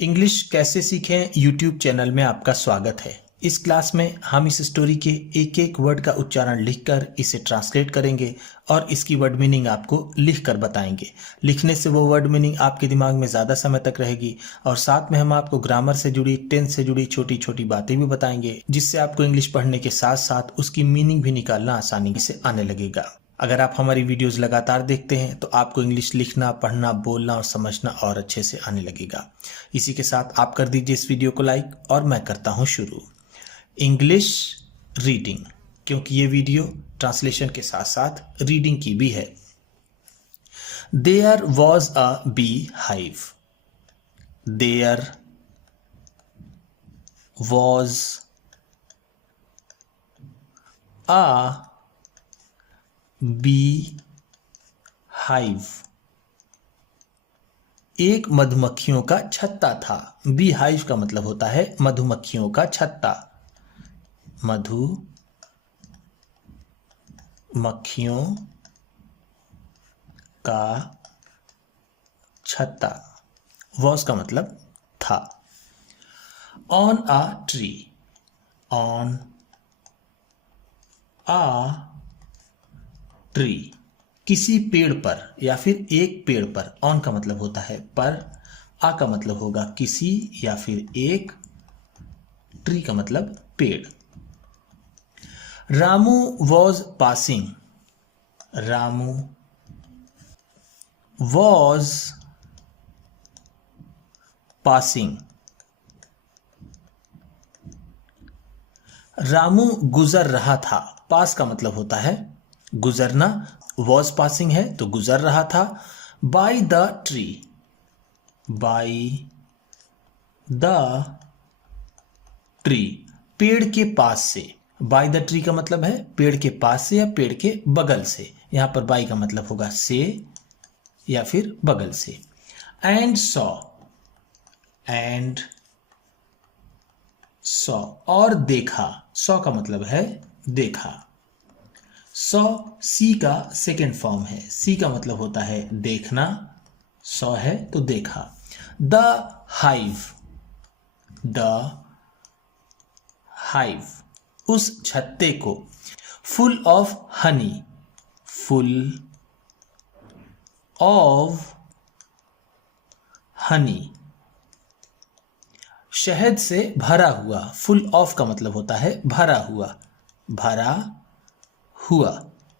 English कैसे सीखें YouTube channel में आपका स्वागत है। इस क्लास में हम इस स्टोरी के एक एक वर्ड का उच्चारण लिखकर इसे ट्रांसलेट करेंगे और इसकी वर्ड मीनिंग आपको लिखकर बताएंगे। लिखने से वो वर्ड मीनिंग आपके दिमाग में ज़्यादा समय तक रहेगी और साथ में हम आपको ग्रामर से जुड़ी, टेंस से जुड़ी छोटी छोटी बातें भी बताएंगे, जिससे आपको इंग्लिश पढ़ने के साथ साथ उसकी मीनिंग भी निकालना आसानी से आने लगेगा। अगर आप हमारी वीडियोस लगातार देखते हैं तो आपको इंग्लिश लिखना, पढ़ना, बोलना और समझना और अच्छे से आने लगेगा। इसी के साथ आप कर दीजिए इस वीडियो को लाइक और मैं करता हूं शुरू इंग्लिश रीडिंग, क्योंकि ये वीडियो ट्रांसलेशन के साथ साथ रीडिंग की भी है। There was a bee hive. There was a bee hive. एक मधुमक्खियों का छत्ता था। बी हाइव का मतलब होता है मधुमक्खियों का छत्ता। मधुमक्खियों का छत्ता। वॉज का मतलब था। On a tree. On a tree, किसी पेड़ पर या फिर एक पेड़ पर। ऑन का मतलब होता है पर, आ का मतलब होगा किसी या फिर एक, ट्री का मतलब पेड़। Ramu was passing. Ramu was passing. Ramu गुजर रहा था। पास का मतलब होता है गुजरना। वॉज पासिंग है तो गुजर रहा था। By the tree. By the tree, पेड़ के पास से। बाय द ट्री का मतलब है पेड़ के पास से या पेड़ के बगल से। यहां पर बाय का मतलब होगा से या फिर बगल से। And saw. एंड सॉ, और देखा। सॉ का मतलब है देखा। सॉ सी का सेकेंड फॉर्म है। सी का मतलब होता है देखना, सॉ है तो देखा। The hive. द हाइव, उस छत्ते को। Full of honey. Full of honey, शहद से भरा हुआ। फुल ऑफ का मतलब होता है भरा हुआ, भरा हुआ।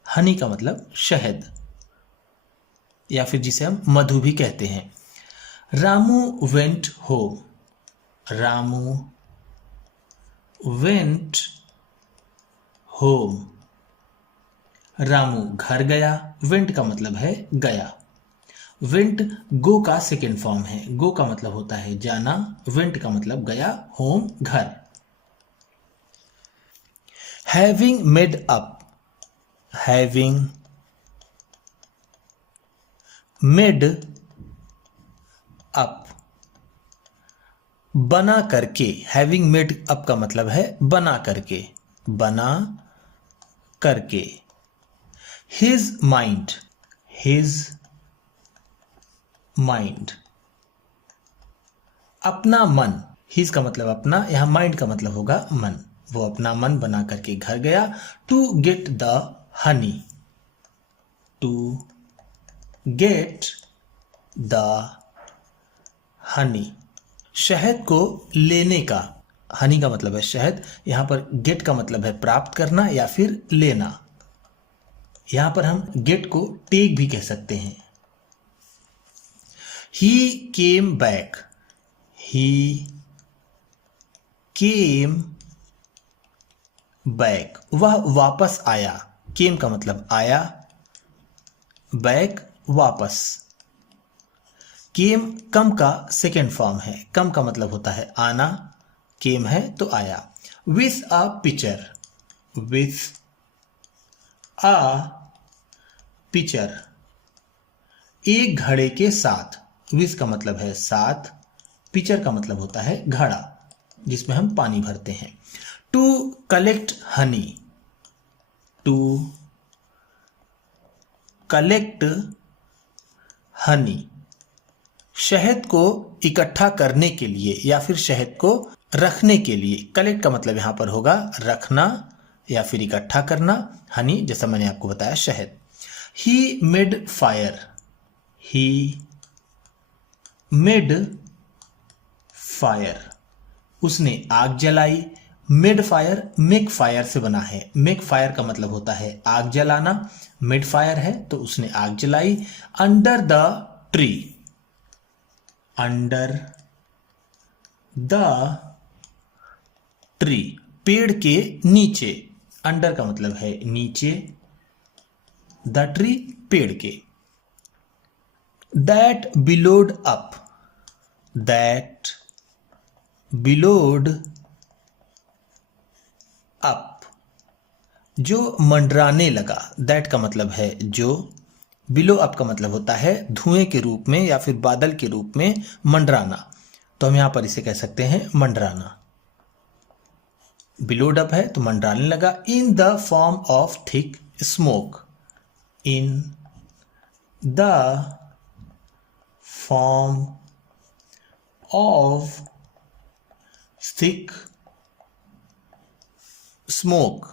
हनी का मतलब शहद या फिर जिसे हम मधु भी कहते हैं। Ramu went home. Ramu went home, Ramu घर गया। वेंट का मतलब है गया। वेंट गो का सेकेंड फॉर्म है। गो का मतलब होता है जाना, वेंट का मतलब गया, होम घर। Having made up. Having made up, बना करके। हैविंग मेड अप का मतलब है बना करके, बना करके। His mind. हिज माइंड, अपना मन। हिज का मतलब अपना, यहां माइंड का मतलब होगा मन। वो अपना मन बना करके घर गया। To get the honey. To get the honey, शहद को लेने का। हनी का मतलब है शहद, यहां पर गेट का मतलब है प्राप्त करना या फिर लेना। यहां पर हम गेट को टेक भी कह सकते हैं। ही केम बैक। ही केम बैक, वह वापस आया। केम का मतलब आया, बैक वापस। केम कम का सेकेंड फॉर्म है। कम का मतलब होता है आना, केम है तो आया। With a picture. With a picture, एक घड़े के साथ। विथ का मतलब है साथ, पिक्चर का मतलब होता है घड़ा जिसमें हम पानी भरते हैं। To collect honey. To collect honey, शहद को इकट्ठा करने के लिए या फिर शहद को रखने के लिए। कलेक्ट का मतलब यहाँ पर होगा रखना या फिर इकट्ठा करना। हनी जैसा मैंने आपको बताया शहद। He made fire, he made fire, उसने आग जलाई। मेड फायर मेक फायर से बना है। मेक फायर का मतलब होता है आग जलाना। मेड फायर है तो उसने आग जलाई। Under the tree, under the tree, पेड़ के नीचे। अंडर का मतलब है नीचे, द ट्री पेड़ के। दैट बिलोड अप, दैट बिलोड अप, जो मंडराने लगा। दैट का मतलब है जो, बिलो अप का मतलब होता है धुएं के रूप में या फिर बादल के रूप में मंडराना। तो हम यहां पर इसे कह सकते हैं मंडराना। बिलोड अप है तो मंडराने लगा। In the form of thick smoke, in the form of thick smoke,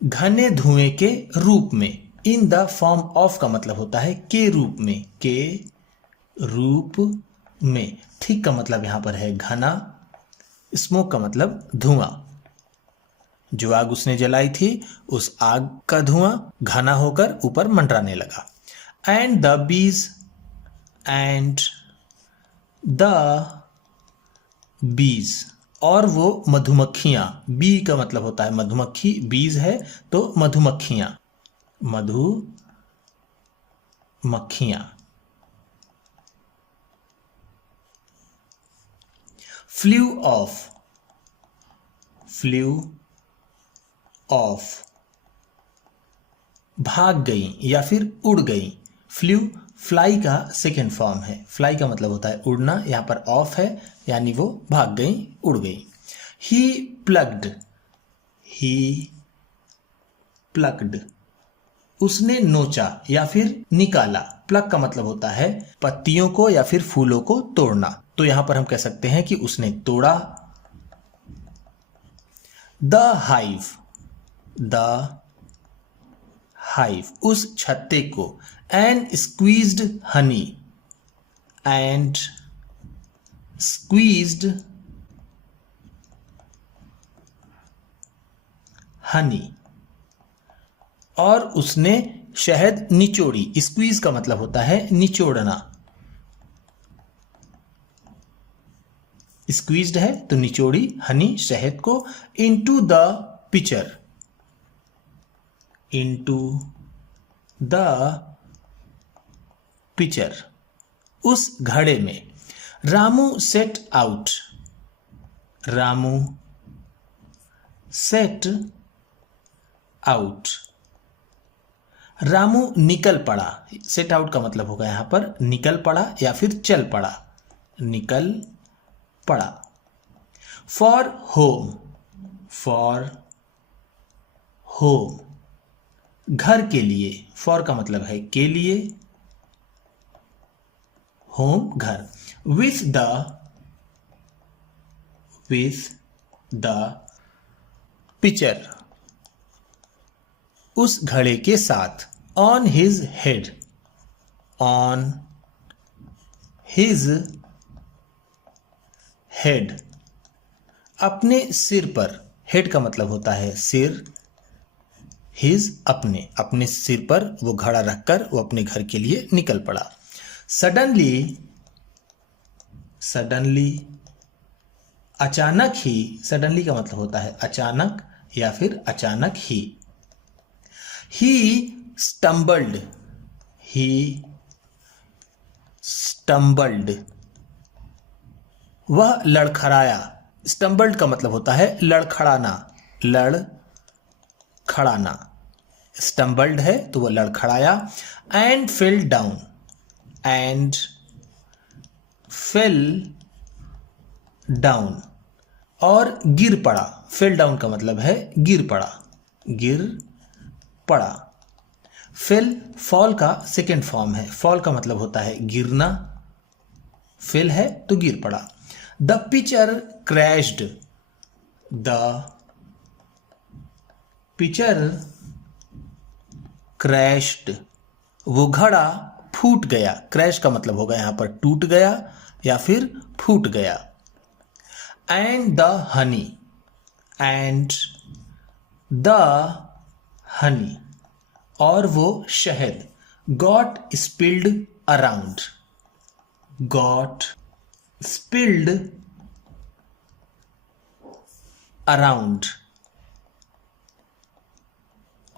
घने धुएं के रूप में। इन द फॉर्म ऑफ का मतलब होता है के रूप में, के रूप में। थिक का मतलब यहां पर है घना, स्मोक का मतलब धुआं। जो आग उसने जलाई थी उस आग का धुआं घना होकर ऊपर मंडराने लगा। And the bees, and the bees, और वो मधुमक्खियां। बी का मतलब होता है मधुमक्खी, बीज है तो मधुमक्खियां, मधुमक्खियां। फ्लू ऑफ, फ्लू ऑफ, भाग गई या फिर उड़ गई। फ्लू फ्लाई का सेकेंड फॉर्म है। फ्लाई का मतलब होता है उड़ना, यहां पर ऑफ है यानी वो भाग गई, उड़ गई। ही प्लग्ड, ही प्लग्ड, उसने नोचा या फिर निकाला। प्लग का मतलब होता है पत्तियों को या फिर फूलों को तोड़ना। तो यहां पर हम कह सकते हैं कि उसने तोड़ा। द हाइव, द हाइव, उस छत्ते को। And squeezed Honey, and squeezed Honey, और उसने शहद निचोड़ी। स्क्वीज का मतलब होता है निचोड़ना। स्क्वीज्ड है तो निचोड़ी हनी शहद को। Into the pitcher, into the pitcher, उस घड़े में। Ramu set out, Ramu set out, Ramu निकल पड़ा। सेट आउट का मतलब होगा यहां पर निकल पड़ा या फिर चल पड़ा, निकल पड़ा। फॉर होम, फॉर होम, घर के लिए। फॉर का मतलब है के लिए, होम घर। विथ द पिक्चर, उस घड़े के साथ। On his head, on his head, अपने सिर पर। हेड का मतलब होता है सिर, हिज अपने, अपने सिर पर वो घड़ा रखकर वो अपने घर के लिए निकल पड़ा। सडनली, सडनली, अचानक ही। सडनली का मतलब होता है अचानक या फिर अचानक ही। ही स्टम्बल्ड, ही स्टम्बल्ड, वह लड़खड़ाया। स्टम्बल्ड का मतलब होता है लड़खड़ाना, लड़खड़ाना। स्टम्बल्ड है तो वह लड़खड़ाया। And fell down, and fell down, और गिर पड़ा। फेल डाउन का मतलब है गिर पड़ा, गिर पड़ा। फेल फॉल का सेकेंड फॉर्म है। फॉल का मतलब होता है गिरना, फेल है तो गिर पड़ा। The picture crashed, the picture crashed, वो घड़ा फूट गया। क्रैश का मतलब होगा यहां पर टूट गया या फिर फूट गया। And the honey, and the honey, और वो शहद, got spilled around, got spilled around,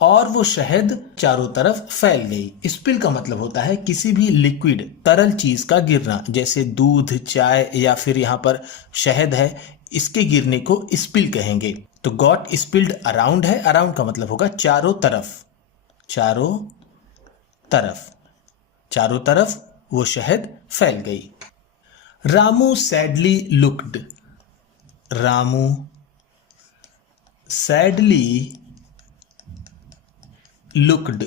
और वो शहद चारों तरफ फैल गई। स्पिल का मतलब होता है किसी भी लिक्विड तरल चीज का गिरना, जैसे दूध, चाय या फिर यहां पर शहद है, इसके गिरने को स्पिल कहेंगे। तो गॉट स्पिल्ड अराउंड है, अराउंड का मतलब होगा चारों तरफ, चारों तरफ, चारों तरफ वो शहद फैल गई। Ramu sadly looked, Ramu sadly looked,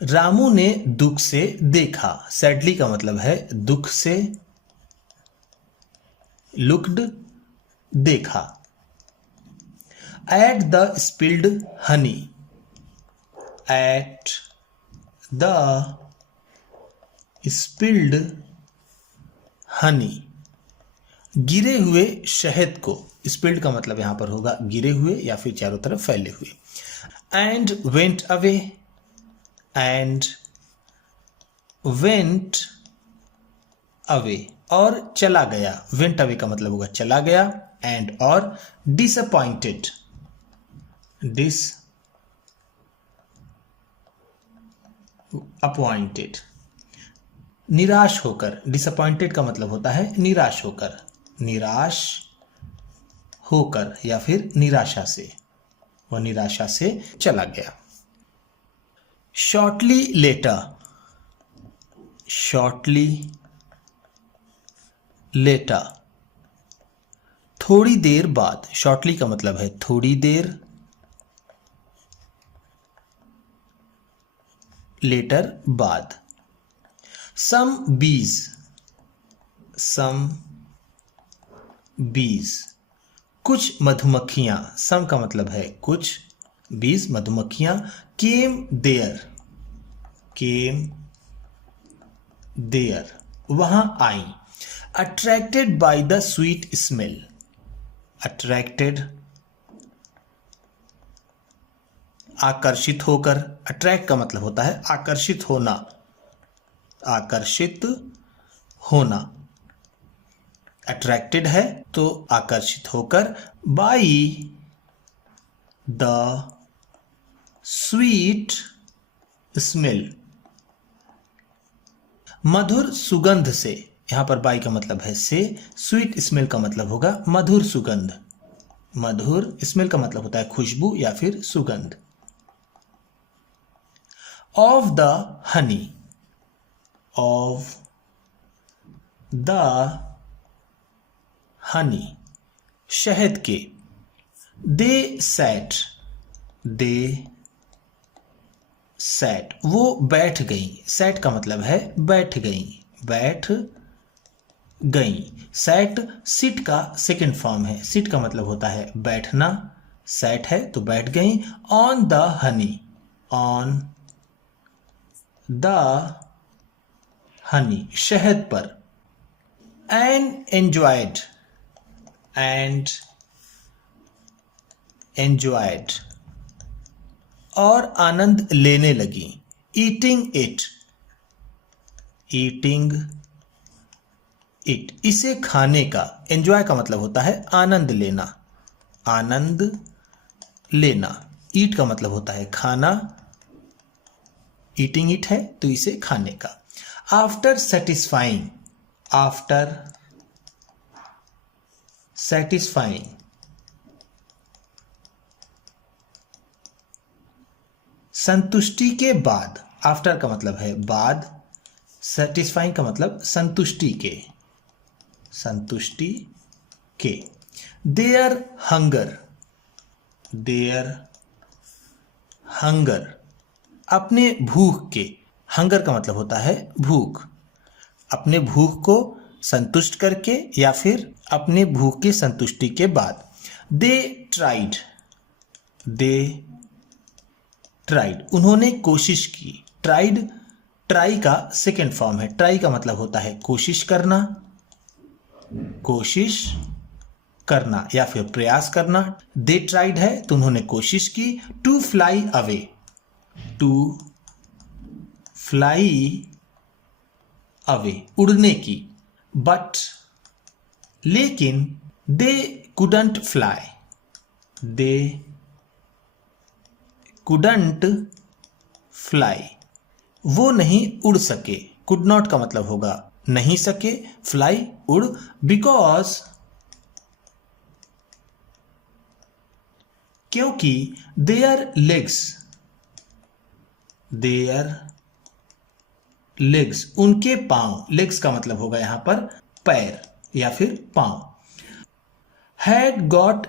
Ramu ने दुख से देखा। सैडली का मतलब है दुख से, लुक्ड देखा। At the spilled Honey, at the spilled Honey, गिरे हुए शहद को। स्पिल्ड का मतलब यहां पर होगा गिरे हुए या फिर चारों तरफ फैले हुए। And went away, and went away, और चला गया। वेंट अवे का मतलब होगा चला गया। एंड और डिसअपॉइंटेड, डिसअपॉइंटेड, निराश होकर। डिसअपॉइंटेड का मतलब होता है निराश होकर, निराश होकर या फिर निराशा से, वह निराशा से चला गया। शॉर्टली लेटर, शॉर्टली लेटर, थोड़ी देर बाद। शॉर्टली का मतलब है थोड़ी देर, लेटर बाद। सम बीज, सम बीज, कुछ मधुमक्खियां। सम का मतलब है कुछ, बीज मधुमक्खियां। केम देयर, केम देयर, वहां आई। Attracted by the sweet smell, attracted आकर्षित होकर। अट्रैक्ट का मतलब होता है आकर्षित होना, आकर्षित होना। अट्रैक्टेड है तो आकर्षित होकर। बाई द स्वीट स्मेल, मधुर सुगंध से। यहां पर बाई का मतलब है से, स्वीट स्मेल का मतलब होगा मधुर सुगंध। मधुर स्मेल का मतलब होता है खुशबू या फिर सुगंध। Of the honey, of the honey, शहद के। दे सैट, दे सैट, वो बैठ गई। सैट का मतलब है बैठ गई, बैठ गई। सैट सिट का सेकंड फॉर्म है। सिट का मतलब होता है बैठना, सैट है तो बैठ गई। On the honey, on the honey, शहद पर। एंड एंजॉयड, एंड एंजॉयड, और आनंद लेने लगी। ईटिंग इट, ईटिंग इट, इसे खाने का। एंजॉय का मतलब होता है आनंद लेना, आनंद लेना। ईट का मतलब होता है खाना, ईटिंग इट है तो इसे खाने का। आफ्टर सेटिस्फाइंग, आफ्टर सेटिस्फाइंग, संतुष्टि के बाद। आफ्टर का मतलब है बाद, सेटिस्फाइंग का मतलब संतुष्टि के, संतुष्टि के। देयर हंगर, देयर हंगर, अपने भूख के, हंगर का मतलब होता है भूख, अपने भूख को संतुष्ट करके या फिर अपने भूख की संतुष्टि के बाद। दे ट्राइड, उन्होंने कोशिश की। ट्राइड ट्राई का सेकेंड फॉर्म है। ट्राई का मतलब होता है कोशिश करना, या फिर प्रयास करना। दे ट्राइड है तो उन्होंने कोशिश की। टू फ्लाई अवे, उड़ने की। बट लेकिन दे कुडंट फ्लाई, वो नहीं उड़ सके। कुड नॉट का मतलब होगा नहीं सके, फ्लाई उड़। बिकॉज क्योंकि देयर लेग्स उनके पांव, लेग्स का मतलब होगा यहां पर पैर या फिर पांव। हैड गॉट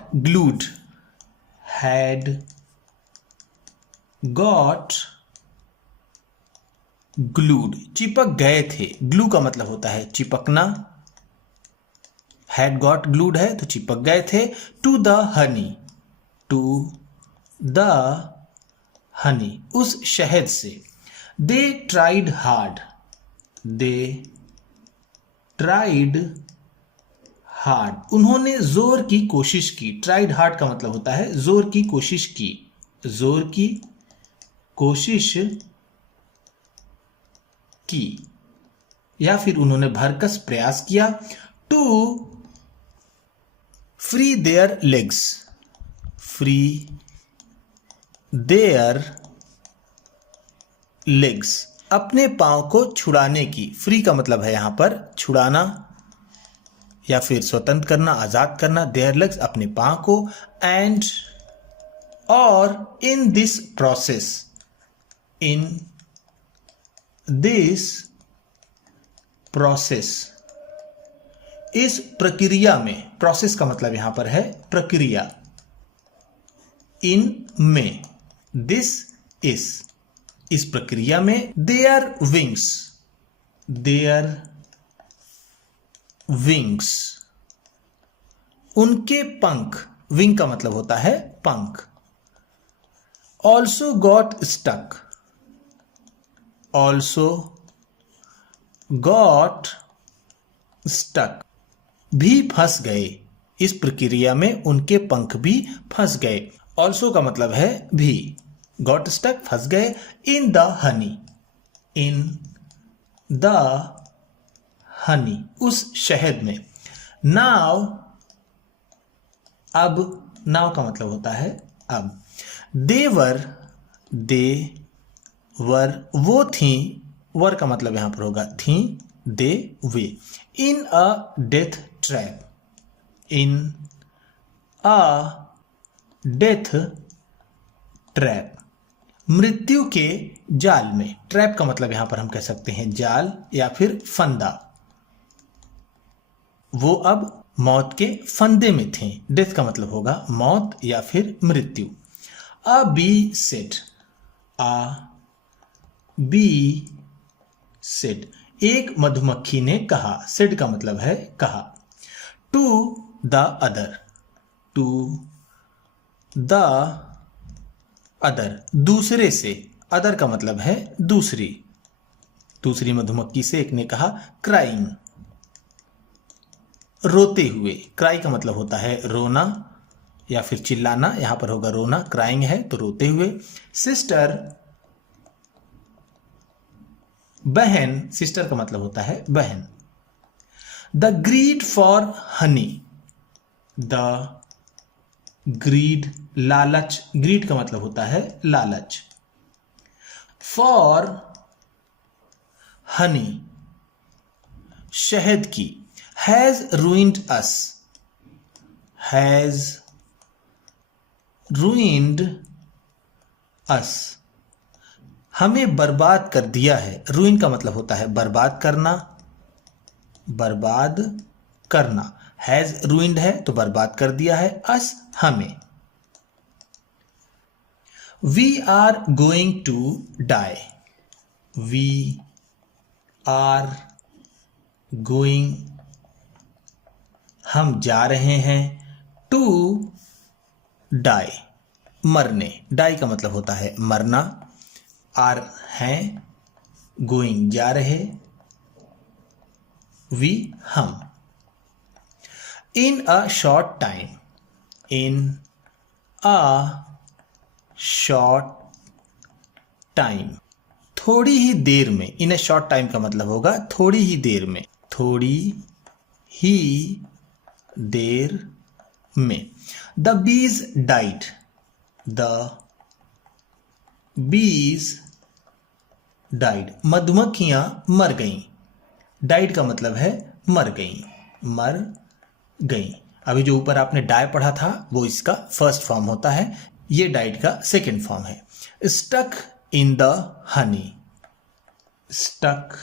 ग्लूड, चिपक गए थे। ग्लू का मतलब होता है चिपकना। हैड गॉट ग्लूड है तो चिपक गए थे। टू द हनी, उस शहद से। दे ट्राइड हार्ड, उन्होंने जोर की कोशिश की। ट्राइड हार्ड का मतलब होता है जोर की कोशिश की, या फिर उन्होंने भरकस प्रयास किया। टू फ्री देयर लेग्स, अपने पांव को छुड़ाने की। फ्री का मतलब है यहां पर छुड़ाना या फिर स्वतंत्र करना, आजाद करना। देयर लेग्स, अपने पांव को। एंड और इन दिस प्रोसेस, इस प्रक्रिया में। प्रोसेस का मतलब यहां पर है प्रक्रिया। इन में, इस प्रक्रिया में। देयर विंग्स, उनके पंख। विंग का मतलब होता है पंख। ऑल्सो गॉट स्टक, भी फंस गए। इस प्रक्रिया में उनके पंख भी फंस गए। ऑल्सो का मतलब है भी। गॉट स्टक, फंस गए। इन द उस शहद में। नाव का मतलब होता है अब। देवर वो थी। वर का मतलब यहां पर होगा थी, वे। इन अ डेथ ट्रैप, मृत्यु के जाल में। ट्रैप का मतलब यहां पर हम कह सकते हैं जाल या फिर फंदा। वो अब मौत के फंदे में थे। डेथ का मतलब होगा मौत या फिर मृत्यु। अ बी सेड, एक मधुमक्खी ने कहा। सेड का मतलब है कहा। टू द अदर, दूसरे से। अदर का मतलब है दूसरी मधुमक्खी से एक ने कहा। क्राइंग, रोते हुए। क्राई का मतलब होता है रोना या फिर चिल्लाना, यहां पर होगा रोना। क्राइंग है तो रोते हुए। सिस्टर, बहन। सिस्टर का मतलब होता है बहन। द ग्रीड फॉर हनी, लालच। ग्रीड का मतलब होता है लालच। फॉर हनी, शहद की। हैज रूइंड अस, हमें बर्बाद कर दिया है। रूइन का मतलब होता है बर्बाद करना। हैज रूइंड है तो बर्बाद कर दिया है। अस, हमें। We are going to die, we are going, हम जा रहे हैं, टू डाई, मरने, डाई का मतलब होता है मरना, आर हैं, गोइंग जा रहे, वी हम। In a short time, in a short time, थोड़ी ही देर में, इन ए शॉर्ट टाइम का मतलब होगा थोड़ी ही देर में, थोड़ी ही देर में। The bees died, the bees died, मधुमक्खियां मर गईं, डाइड का मतलब है मर गईं, मर गईं। अभी जो ऊपर आपने डाई पढ़ा था वो इसका फर्स्ट फॉर्म होता है, ये डाइड का सेकंड फॉर्म है। Stuck in the honey, stuck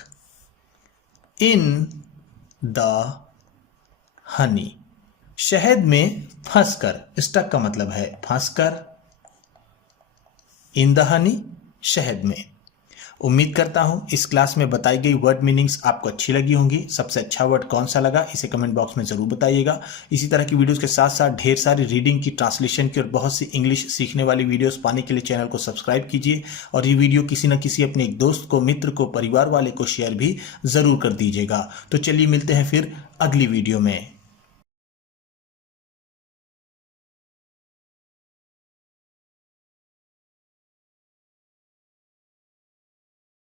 in the honey, शहद में फंसकर, स्टक का मतलब है फंसकर, इन द हनी, शहद में। उम्मीद करता हूं इस क्लास में बताई गई वर्ड मीनिंग्स आपको अच्छी लगी होंगी। सबसे अच्छा वर्ड कौन सा लगा इसे कमेंट बॉक्स में जरूर बताइएगा। इसी तरह की वीडियोस के साथ साथ ढेर सारी रीडिंग की, ट्रांसलेशन की और बहुत सी इंग्लिश सीखने वाली वीडियोस पाने के लिए चैनल को सब्सक्राइब कीजिए और ये वीडियो किसी न किसी अपने एक दोस्त को, मित्र को, परिवार वाले को शेयर भी जरूर कर दीजिएगा। तो चलिए मिलते हैं फिर अगली वीडियो में।